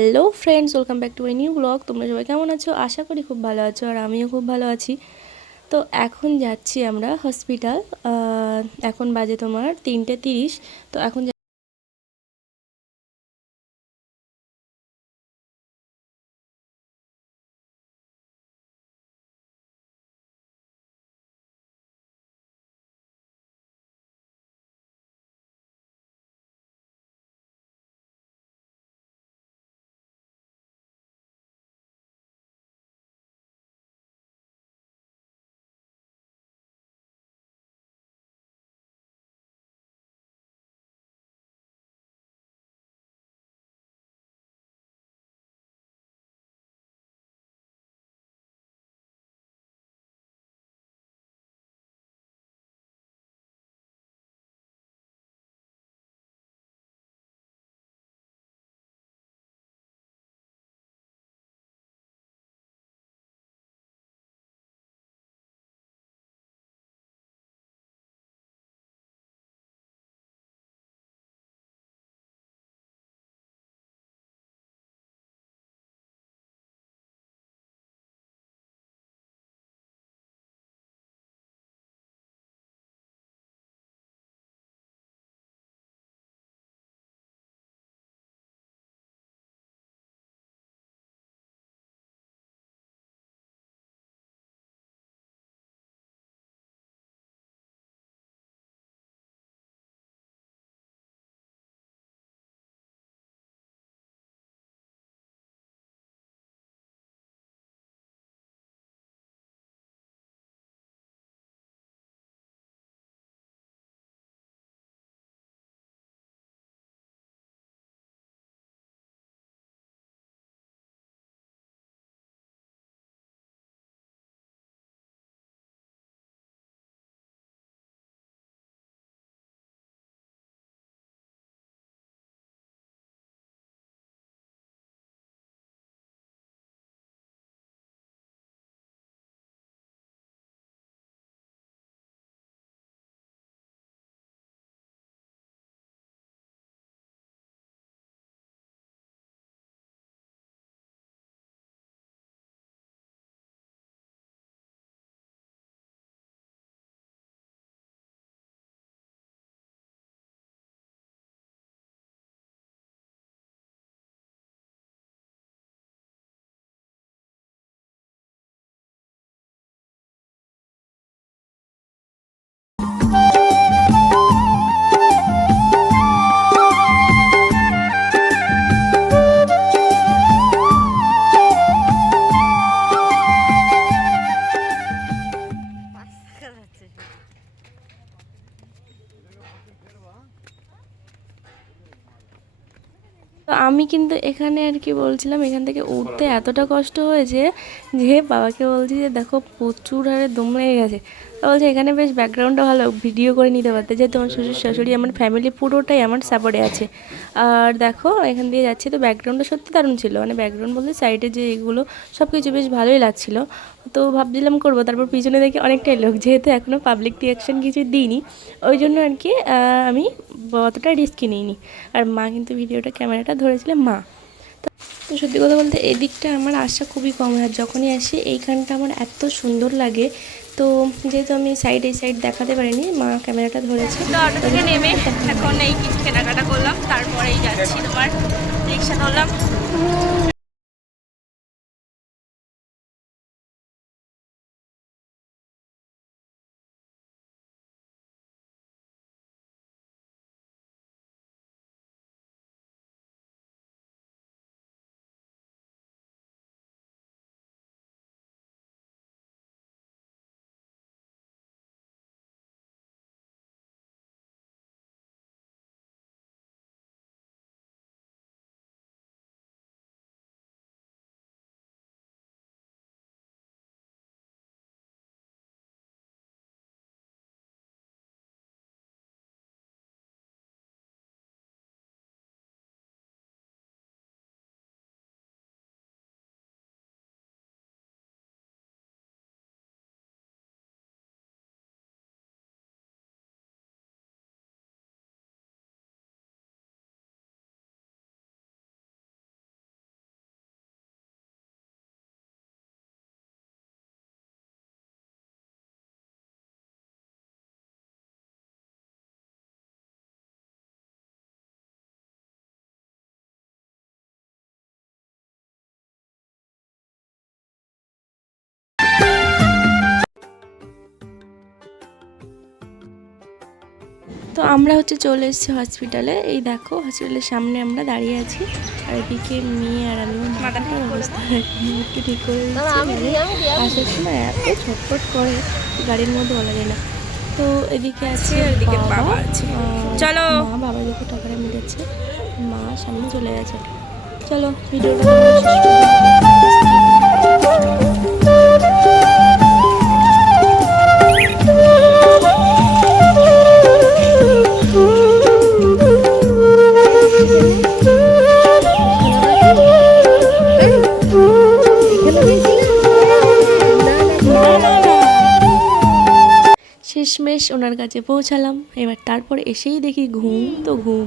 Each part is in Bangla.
Hello friends, welcome back to my new blog. তোমরা সবাই কেমন আছো? আশা করি খুব ভালো আছো, আর আমিও খুব ভালো আছি। তো এখন যাচ্ছি আমরা হসপিটাল। এখন বাজে তোমার 3:30। তো এখন তো আমি কিন্তু এখানে আর কি বলছিলাম, এখান থেকে উঠতে এতটা কষ্ট হয়েছে যে বাবাকে বলছি যে দেখো প্রচুর হারে দম লেগে গেছে। তো বলছে এখানে বেশ ব্যাকগ্রাউন্ডটা ভালো, ভিডিও করে নিতে পারতে, যেহেতু আমার শ্বশুর শাশুড়ি আমার ফ্যামিলি পুরোটাই আমার সাপোর্টে আছে। আর দেখো এখান দিয়ে যাচ্ছি, তো ব্যাকগ্রাউন্ডটা সত্যি দারুণ ছিল, মানে ব্যাকগ্রাউন্ড বলতে সাইডে যে এগুলো সব কিছু বেশ ভালোই লাগছিল। তো ভাবছিলাম করবো, তারপর পিছনে দেখি অনেকটাই লোক, যেহেতু এখনও পাবলিক রিয়াকশন কিছু দিইনি, ওই জন্য আর কি আমি অতটা রিস্কই নিইনি। আর মা কিন্তু ভিডিওটা ক্যামেরাটা ধরেছিলেন মা। তো সত্যি কথা বলতে এই দিকটা আমার আসা খুবই কম হয়, আর যখনই আসি এইখানটা আমার এত সুন্দর লাগে। তো যেহেতু আমি সাইড দেখাতে পারিনি, মা ক্যামেরাটা ধরেছে। তো অটো থেকে নেমে এখন এই কিছু কেনাকাটা করলাম, তারপরেই যাচ্ছি তোমার রিক্সা ধরলাম। তো আমরা হচ্ছে চলে এসেছি হসপিটালে। এই দেখো হসপিটালের সামনে আমরা দাঁড়িয়ে আছি, আর এদিকে মেয়ে আর আমি মাথাটার অবস্থা একটু ঠিক করে দিচ্ছি। মানে আসার সময় এত ছটফট করে গাড়ির মধ্যে বলা যায় না। তো এদিকে আছে এদিকে বাবা আছে, চলো মা বাবা দেখো টাকাটা মিলেছে, মা সামনে চলে গেছে। চলো ভিডিওটা শেষ করে শেষমেশ ওনার কাছে পৌঁছালাম। এবার তারপরে এসেই দেখি ঘুম তো ঘুম,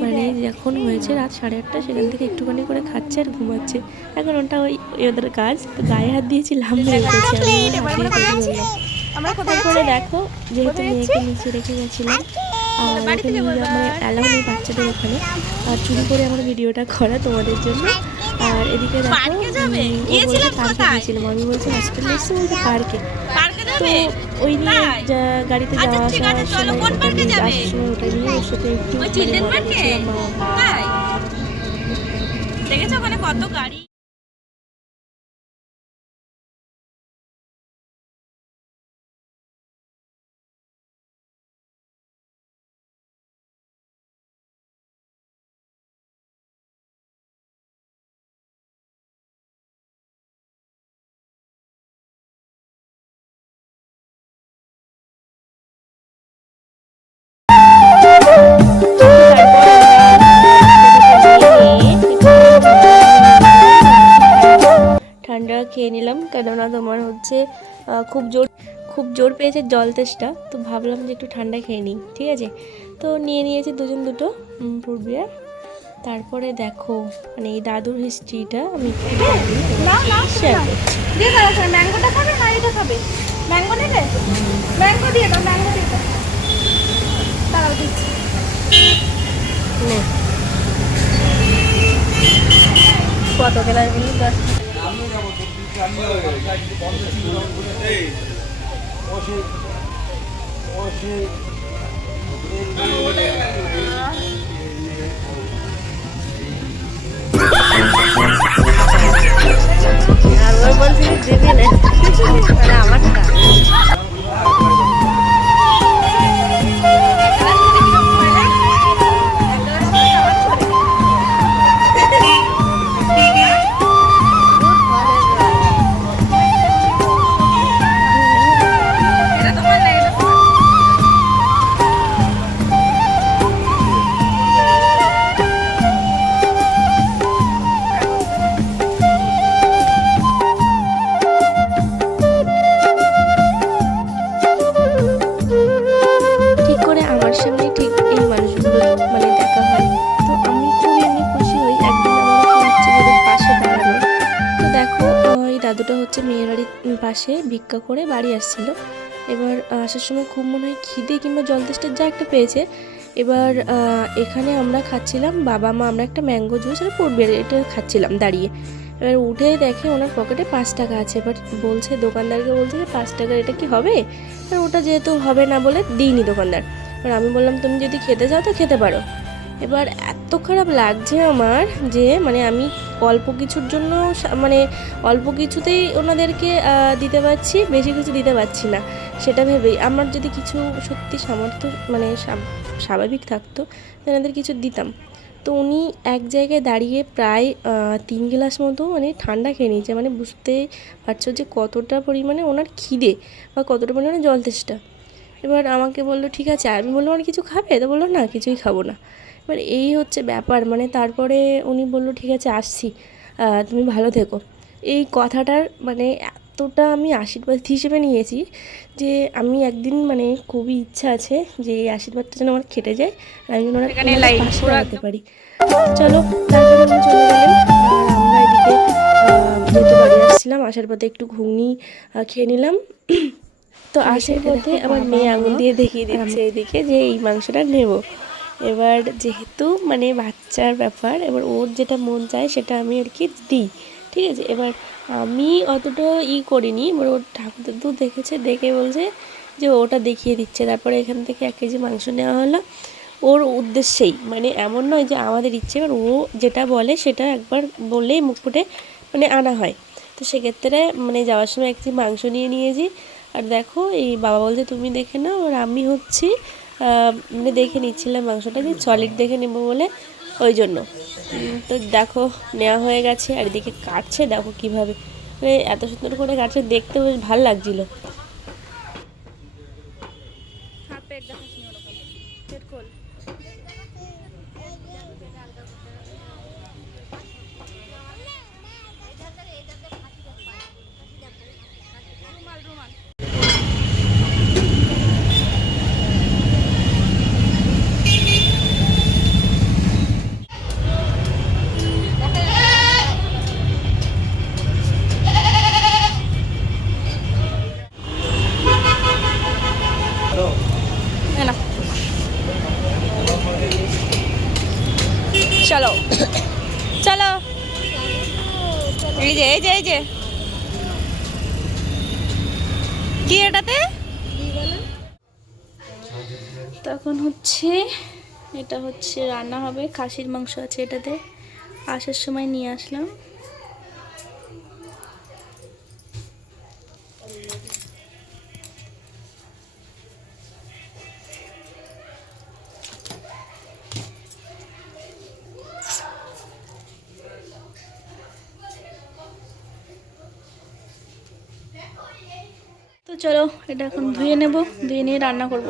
মানে যখন হয়েছে রাত 8:30 সেখান থেকে একটুখানি করে খাচ্ছে আর ঘুমাচ্ছে। এখন ওটা ওদের কাজ, তো গায়ে হাত দিয়েছিলাম, তারপরে দেখো যেহেতু মেয়েকে নিচে রেখে গেছিলাম আর ওকে নিয়ে মানে অ্যালাউ নেই বাচ্চাদের ওখানে, আর চুরি করে আমার ভিডিওটা করা তোমাদের জন্য। আর এদিকে দেখো পার্কে গিয়েছিলাম, আমি বলছি হসপিটালে এসে বলছে পার্কে, তো ওই নিয়ে গাড়িতে যাওয়া আসার সময় ওটা নিয়ে আসার সময় ওটা নিয়ে ওর সাথে একটু দেখেছো ওখানে কত গাড়ি। ঠান্ডা খেয়ে নিলাম, কেননা তোমার হচ্ছে খুব জোর পেয়েছে জল তেষ্টা, তো ভাবলাম যে একটু ঠান্ডা খেয়ে নিই, ঠিক আছে। তো নিয়ে নিয়েছি দুজন দুটো ফ্রুট বিয়ার। তারপরে দেখো মানে এই দাদুর হিস্ট্রিটা আমি শেয়ার করছি। ম্যাঙ্গোটা খাবে না এটা খাবে? ম্যাঙ্গো নেবে? ম্যাঙ্গো দিয়ে দাও, ম্যাঙ্গো দিয়ে দাও, তারাও দিচ্ছি। কত গেলাম? 10। আর ওই বলছি দিবি না আমারটা। দাদুটা হচ্ছে মেয়ের বাড়ির পাশে ভিক্ষা করে বাড়ি আসছিল। এবার আসার সময় খুব মনে হয় খিদে কিংবা জল তেষ্টার যা একটা পেয়েছে। এবার এখানে আমরা খাচ্ছিলাম বাবা মা, আমরা একটা ম্যাঙ্গো জুস আর ফ্রুট বিয়ার এটা খাচ্ছিলাম দাঁড়িয়ে। এবার উঠে দেখে ওনার পকেটে 5 টাকা আছে। এবার বলছে দোকানদারকে, বলছে যে 5 টাকার এটা কি হবে? আর ওটা যেহেতু হবে না বলে দিইনি দোকানদার। এবার আমি বললাম তুমি যদি খেতে চাও তো খেতে পারো। এবার এত খারাপ লাগছে আমার যে মানে আমি অল্প কিছুর জন্য মানে অল্প কিছুতেই ওনাদেরকে দিতে পারছি, বেশি কিছু দিতে পারছি না, সেটা ভেবেই আমার যদি কিছু সত্যি সামর্থ্য মানে স্বাভাবিক থাকতো ওনাদের কিছু দিতাম। তো উনি এক জায়গায় দাঁড়িয়ে প্রায় 3 গ্লাস মতো মানে ঠান্ডা খেয়ে নিয়েছে, মানে বুঝতে পারছো যে কতটা পরিমাণে ওনার খিদে বা কতটা পরিমাণে জল তেষ্টা। এবার আমাকে বললো ঠিক আছে, আমি বললাম আর কিছু খাবে? তো বললো না কিছুই খাবো না। এবার এই হচ্ছে ব্যাপার, মানে তারপরে উনি বললো ঠিক আছে আসছি, তুমি ভালো থেকো। এই কথাটার মানে এতটা আমি আশীর্বাদ হিসেবে নিয়েছি যে আমি একদিন মানে খুবই ইচ্ছা আছে যে এই আশীর্বাদটা যেন আমার খেটে যায় আর আমি যেন পাশে দাঁড়াতে পারি। চলো তারপরে উনি চলে গেলেন আর আমরা এদিকে যেহেতু বাড়ি আসছিলাম আসার পথে একটু ঘুগনি খেয়ে নিলাম। তো আসার পথে আমার মেয়ে আঙুল দিয়ে দেখিয়ে দিচ্ছে এদিকে যে এই মাংসটা নেব। এবার যেহেতু মানে বাচ্চার ব্যাপার, এবার ওর যেটা মন চায় সেটা আমি আর কি দিই, ঠিক আছে। এবার আমি অতটা করিনি, এবার ওর ঠাকুর দাদু দেখেছে, দেখে বলছে যে ওটা দেখিয়ে দিচ্ছে। তারপরে এখান থেকে 1 কেজি মাংস নেওয়া হলো ওর উদ্দেশ্যেই, মানে এমন নয় যে আমাদের ইচ্ছে, এবার ও যেটা বলে সেটা একবার বললেই মুখ ফুটে মানে আনা হয়। তো সেক্ষেত্রে মানে যাওয়ার সময় 1 কেজি মাংস নিয়ে নিয়েছি। আর দেখো এই বাবা বলছে তুমি দেখে নাও, আর আমি হচ্ছি মানে দেখে নিচ্ছিলাম মাংসটা যে সলিড দেখে নেবো বলে, ওই জন্য। তো দেখো নেওয়া হয়ে গেছে। আর এদিকে কাটছে দেখো কীভাবে, মানে এত সুন্দর করে কাটছে, দেখতে বেশ ভালো লাগছিলো। চলো চলো, এই যে এই যে এই যে কি এটাতে তখন হচ্ছে, এটা হচ্ছে রান্না হবে, খাসির মাংস আছে এটাতে, আসার সময় নিয়ে আসলাম। তো চলো এটা এখন ধুয়ে নেব, ধুয়ে নিয়ে রান্না করব।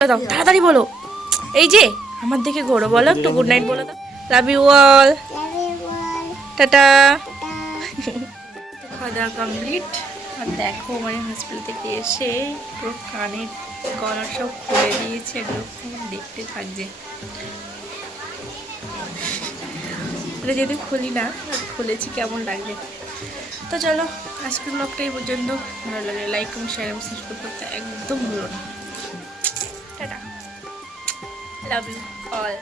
দাও তাড়াতাড়ি বলো, এই যে আমার দিকে ঘোরো, বলো একটু গুড নাইট বলো তো। Love you all, tata. খাওয়া দাওয়া কমপ্লিট। আর দেখো মানে হসপিটাল থেকে এসে পুরো কানের গলা সব খুলে দিয়েছে, দেখতে থাকছে। এটা যদি খুলি না, খুলেছি কেমন লাগবে। তো চলো আজকের ব্লগটা এই পর্যন্ত। ভালো লাগে লাইক কমেন্ট শেয়ার এবং সাবস্ক্রাইব করতে একদম ভুলো না। Tata, love you all.